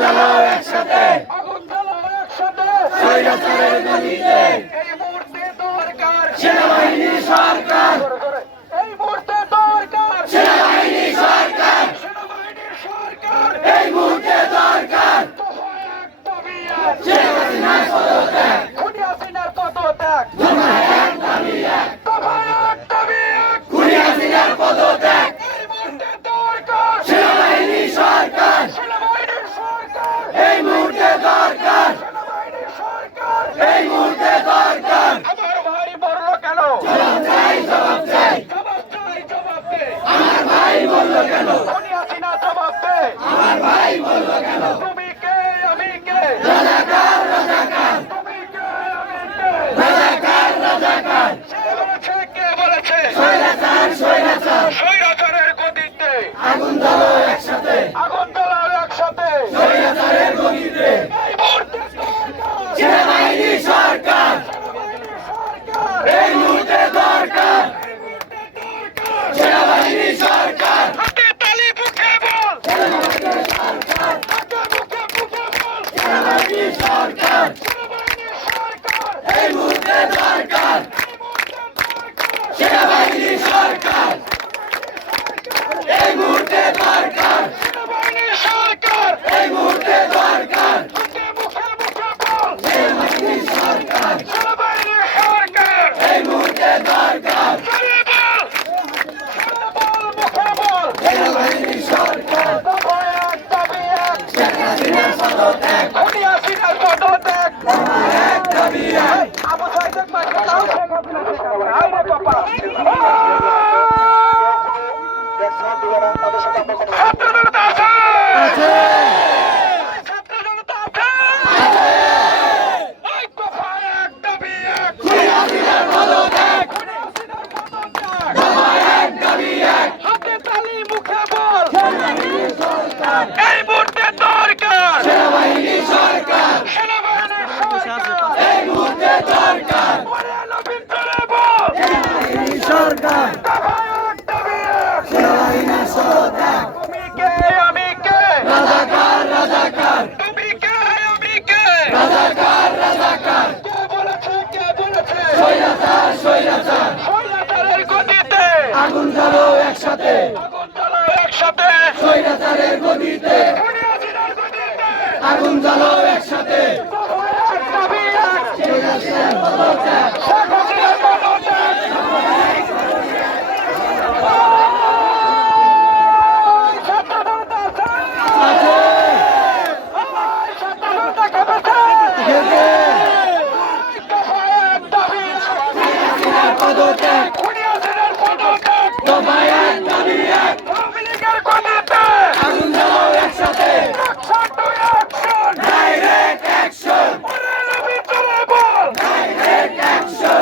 জ্বালাও একসাথে, আগুন জ্বালাও একসাথে, স্বৈরাচারের গদিতে এই মুহূর্তে দরকার সেনাবাহিনী সরকার, এই মুহূর্তে দরকার সেনাবাহিনী সরকার, সেনাবাহিনীর সরকার, এই মুহূর্তে দরকার দফা এক, দাবি এক, শেখ হাসিনার পদত্যাগ, খুনি হাসিনার পদত্যাগ, দফা এক দাবি এক, দফা এক, দাবি এক, খুনি হাসিনার পদত্যাগ, এই মুহূর্তে দরকার সেনাবাহিনী সরকার, সেনাবাহিনীর সরকার, এই মুহূর্তে দরকার, সেনাবাহিনীর সরকার। এই মুহূর্তে দরকার। আমার ভাই মরল কেন? জবাব চাই, জবাব চাই, জবাব চাই, জবাব দে। আমার ভাই বলল কেন, খুনি হাসিনা জবাব দে। আমার ভাই বলল কেন, তুমি কে, আমি কে? রাজাকার রাজাকার, তুমি কে, আমি কে? রাজাকার রাজাকার, সে বলেছে, কে বলেছে? স্বৈরাচার স্বৈরাচার, স্বৈরাচারের গদিতে আগুন জ্বালাও একসাথে, আগুন জ্বালাও একসাথে, স্বৈরাচারের গদিতে এই মুহূর্তে দরকার সেনাবাহিনী সরকার, সেনাবাহিনীর সরকার, এই মুহূর্তে দরকার এই মুহূর্তে দরকার সেনাবাহিনী সরকার, হাতে তালি মুখে বল, সেনাবাহিনী সরকার, হাতে মুখে মুখে বল, সেনাবাহিনী সরকার, সেনাবাহিনীর সরকার, এই মুহূর্তে দরকার এই মুহূর্তে দরকার সেনাবাহিনী সরকার, এই মুহূর্তে দরকার সেনাবাহিনীর সরকার, এই মুহূর্তে দরকার হাতে মুখে মুখে বল, সেনাবাহিনী সরকার, সেনাবাহিনীর সরকার, এই মুহূর্তে দরকার জোরে বল, জোরে বল, মুখে বল, সেনাবাহিনী সরকার, দফা এক, দাবি এক, শেখ হাসিনার পদত্যাগ, খুনি হাসিনার পদত্যাগ। এক দাবি এক, আবু সাইদের মাইকে দাও, শেখ হাসিনা শেখাবে। আয় রে বাবা। ছাত্র জনতা আছে? ছাত্র জনতা আছে? এই দফা এক, দাবি এক, খুনি হাসিনার পদত্যাগ, খুনি হাসিনার পদত্যাগ। দফা এক দাবি এক, হাতে তালি মুখে বল, সেনাবাহিনী সরকার, এই মুহূর্তে দরকার সেনাবাহিনী সরকার, সেনাবাহিনীর সরকার। এই মুহূর্তে দরকার ওরে নবীন জোরে বল, সেনাবাহিনী সরকার, দফা এক, দাবি এক, সেনাবাহিনী পদত্যাগ, তুমি কে, আমি কে? রাজাকার রাজাকার, তুমি কে, আমি কে? রাজাকার রাজাকার, কে বলেছে, কে বলেছে? স্বৈরাচার স্বৈরাচার, স্বৈরাচারের গদিতে আগুন জ্বালাও একসাথে, আগুন জ্বালাও একসাথে, স্বৈরাচারের গদিতে খুনি হাসিনার গদিতে আগুন জ্বালাও একসাথে, দফা এক, দাবি এক, শেখ হাসিনার পদত্যাগ, শেখ হাসিনার পদত্যাগ। ছাত্র জনতা আছে? আছে ছাত্র জনতা খেপেছে? খেপে। দফা এক, দাবি এক, শেখ হাসিনার পদত্যাগ, খুনি হাসিনার পদত্যাগ। দফা এক দাবি এক, আওয়ামী লীগের গদিতে আগুন জ্বালাও একসাথে, action to action. Direct action, ওরে নবীন জোরে বল, ডাইরেক্ট অ্যাকশন,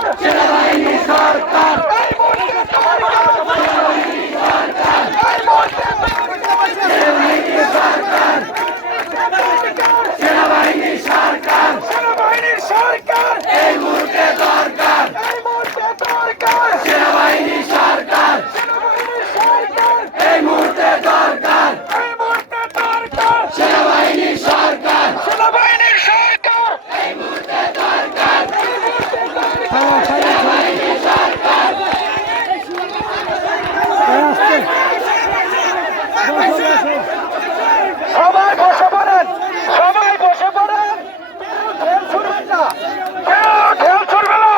সেনাবাহিনী সরকার এই মুহূর্তে দরকার এই মুহূর্তে সেনাবাহিনী সরকার সেনাবাহিনীর সরকার এই মুহূর্তে দরকার এই মুহূর্তে দরকার সেনাবাহিনী সরকার সেনাবাহিনীর সরকার এই মুহূর্তে দরকার এই মুহূর্তে দরকার সেনাবাহিনী সরকার সেনাবাহিনীর সরকার এই মুহূর্তে দরকার সবাই বসে পড়েন সবাই বসে পড়েন ঢেল ছুড়বেন না ঢেল ছুড়বে না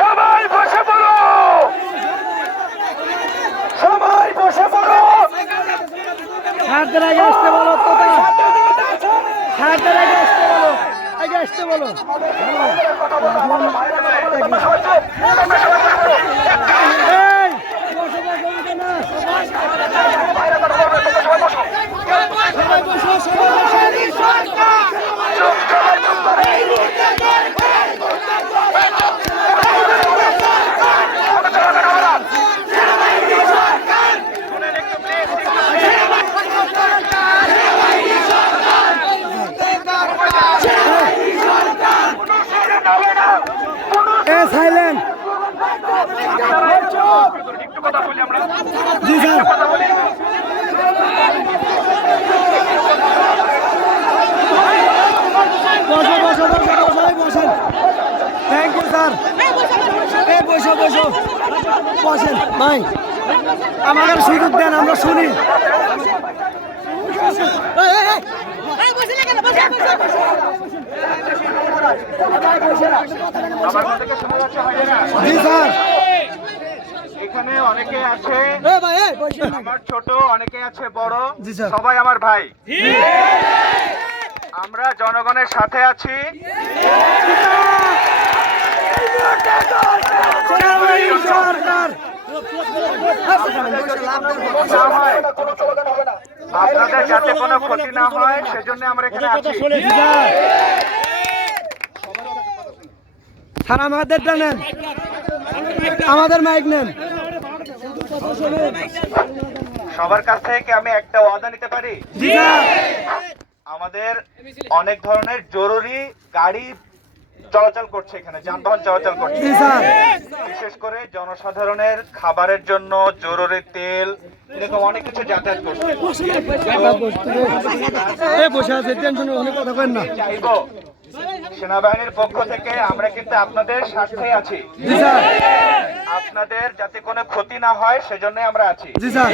সবাই বসে পড়ো সবাই বসে পড়ো হাতদের আগে আসতে বলো তোতা হাতদের আগে আসতে বলো আগে আসতে বলো এই, বসো, বসো, উঠে না। সবাই বসো, সবাই বসো। এ সাইলেন্ট জি স্যার বসো বসো বসো বসো এই বসেন থ্যাংক ইউ স্যার এই বসো বসো বসেন ভাই আমাদের সুযোগ দেন আমরা শুনি জি স্যার এখানে অনেকে আছে এ ভাই এই বসেন না। আমার ছোট অনেকে আছে বড় জি স্যার। সবাই আমার ভাই আমরা জনগণের সাথে আছি সরকার না হয়, আপনাদের যাতে কোনো ক্ষতি না হয় সেজন্য আমরা এখানে আছি জি স্যার স্যার আমাদেরটা নেন আমাদের মাইক নেন সবার কাছ থেকে আমি একটা ওয়াদা নিতে পারি জি স্যার আমাদের অনেক ধরনের জরুরি গাড়ি চলাচল করছে এখানে যানবাহন চলাচল করছে জি স্যার বিশেষ করে জনসাধারণের খাবারের জন্য জরুরি তেল এরকম অনেক কিছু যাতায়াত করছে এ বসে আছে টেনশন অনেক কথা কেন না চাইবো সেনাবাহিনীর পক্ষ থেকে আমরা কিন্তু আপনাদের স্বার্থে আছি জি স্যার আপনাদের যাতে কোনো ক্ষতি না হয় সেজন্য আমরা আছি জি স্যার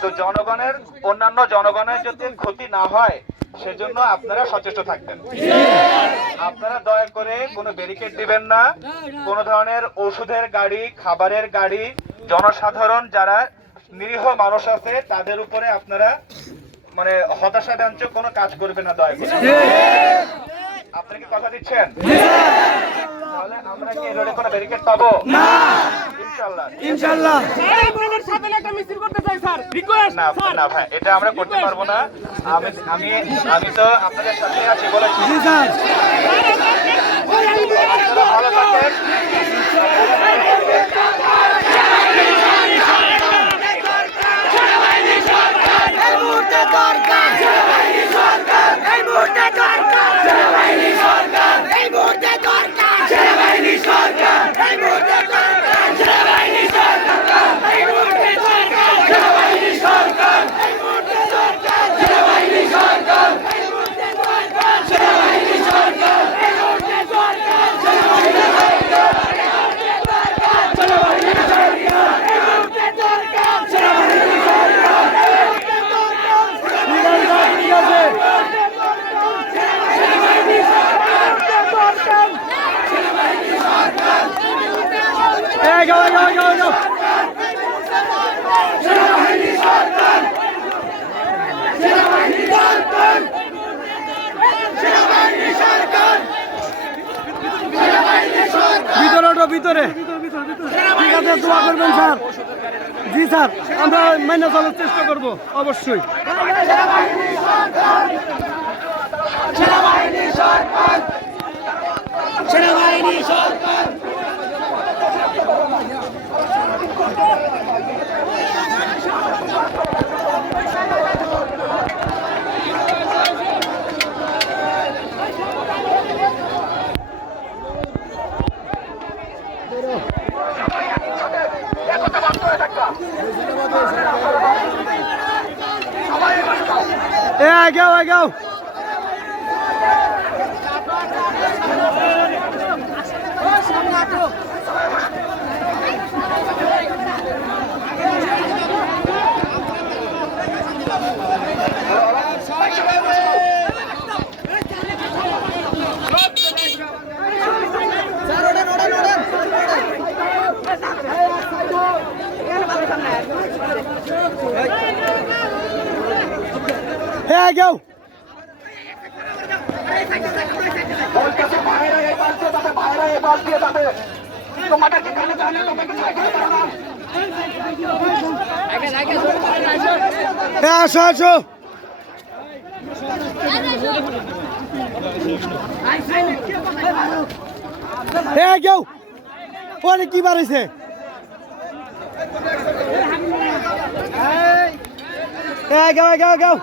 তো জনগণের অন্যান্য জনগণের যাতে ক্ষতি না হয় সেজন্য আপনারা সচেষ্ট থাকবেন আপনারা দয়া করে কোনো ব্যারিকেড দিবেন না কোনো ধরনের ওষুধের গাড়ি খাবারের গাড়ি জনসাধারণ যারা নিরীহ মানুষ আছে তাদের উপরে আপনারা মানে হতাশাব্যঞ্জক কোনো কাজ করবেন না দয়া করে আপনি কি কথা দিচ্ছেন তাহলে আমরা কি রোডে কোনো ব্যারিকেড পাবো না ইনশাআল্লাহ ইনশাআল্লাহ না না ভাই এটা আমরা করতে পারবো না আমি আমি আমি তো আপনাদের সাথে আছি বলেছি জি স্যার আপনারা ভালো থাকেন ঠিক আছে এই গাও গাও গাও গাও ভিতরে ওঠো ভিতরে ঠিক আছে দোয়া করবেন স্যার জি স্যার আমরা মাইনে চলার চেষ্টা করব অবশ্যই একতাবদ্ধ হয়ে থাকবা। এ আগাও আগাও এ আগাও বলতেছে ভাইরা এই পাশ দিয়ে যাবে, ভাইরা এই পাশ দিয়ে যাবে। তোমাদের যেখানে জানে তোমাকে সাইকেল করো না। এ আসো আসো এ আগাও পরে কি বাড়াইছে এ আগাও আগাও আগাও